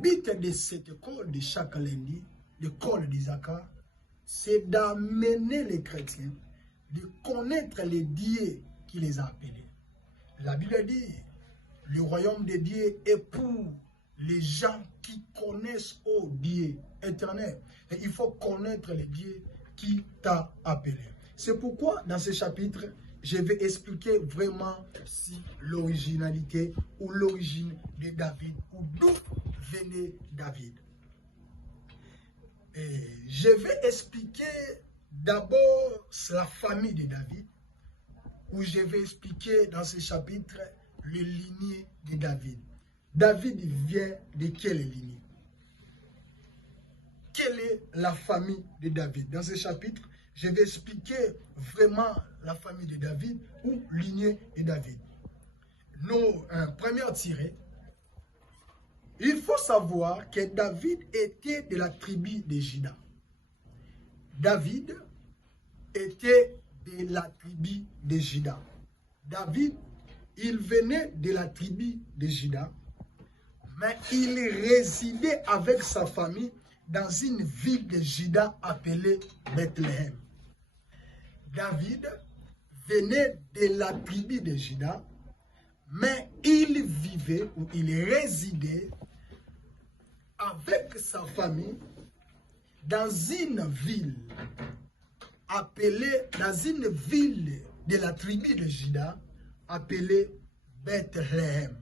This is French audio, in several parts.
but de cette école de chaque lundi, l'école d'Isaac, c'est d'amener les chrétiens, de connaître les dieux qui les a appelés. La Bible dit, le royaume de Dieu est pour les gens qui connaissent au Dieu éternel. Et il faut connaître les dieux qui t'a appelé. C'est pourquoi dans ce chapitre, je vais expliquer vraiment si l'originalité ou l'origine de David, ou d'où venait David. Et je vais expliquer d'abord la famille de David, où je vais expliquer dans ce chapitre le lignée de David. David vient de quelle lignée? Quelle est la famille de David? Dans ce chapitre, je vais expliquer vraiment la famille de David ou lignée de David. Nos premières tirées, il faut savoir que David était de la tribu de Juda. David était de la tribu de Juda. David, il venait de la tribu de Juda, mais il résidait avec sa famille dans une ville de Juda appelée Bethléem. David venait de la tribu de Juda, mais il vivait ou il résidait avec sa famille dans une ville appelée, de la tribu de Juda appelée Bethléem.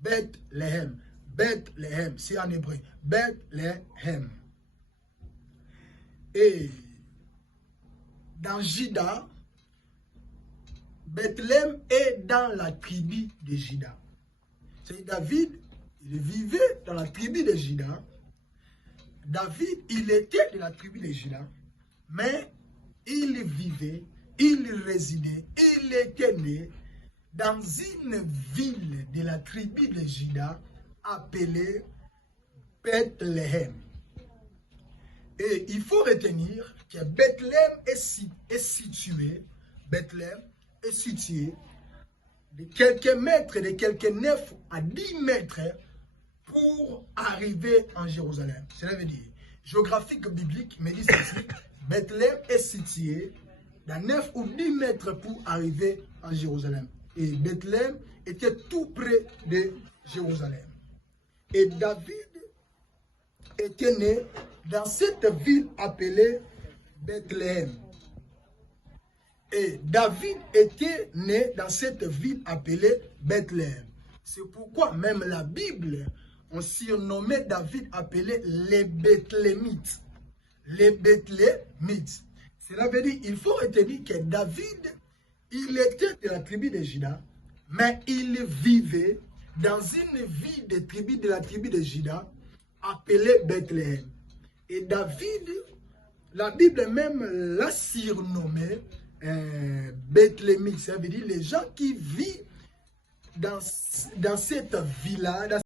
Bethléem. Bethléem, c'est en hébreu. Bethléem. Et dans Juda, Bethléem est dans la tribu de Juda. C'est David, il vivait dans la tribu de Juda. David, il était de la tribu de Juda, mais il vivait, il résidait, il était né dans une ville de la tribu de Juda appelée Bethléem. Et il faut retenir que Bethléem est situé de quelques mètres, de quelques 9 à 10 mètres pour arriver en Jérusalem. Cela veut dire, géographique biblique me dit ceci, Bethléem est situé dans 9 ou 10 mètres pour arriver en Jérusalem. Et Bethléem était tout près de Jérusalem. Et David était né dans cette ville appelée Bethléem. Et David était né dans cette ville appelée Bethléem. C'est pourquoi même la Bible, on surnommait David appelé les Bethlémites. Les Bethlémites. Cela veut dire, il faut retenir que David, il était de la tribu de Juda, mais il vivait dans une ville de la tribu de Juda appelée Bethléem. Et David, la Bible même l'a surnommé Bethlémite. Ça veut dire les gens qui vivent dans cette ville-là,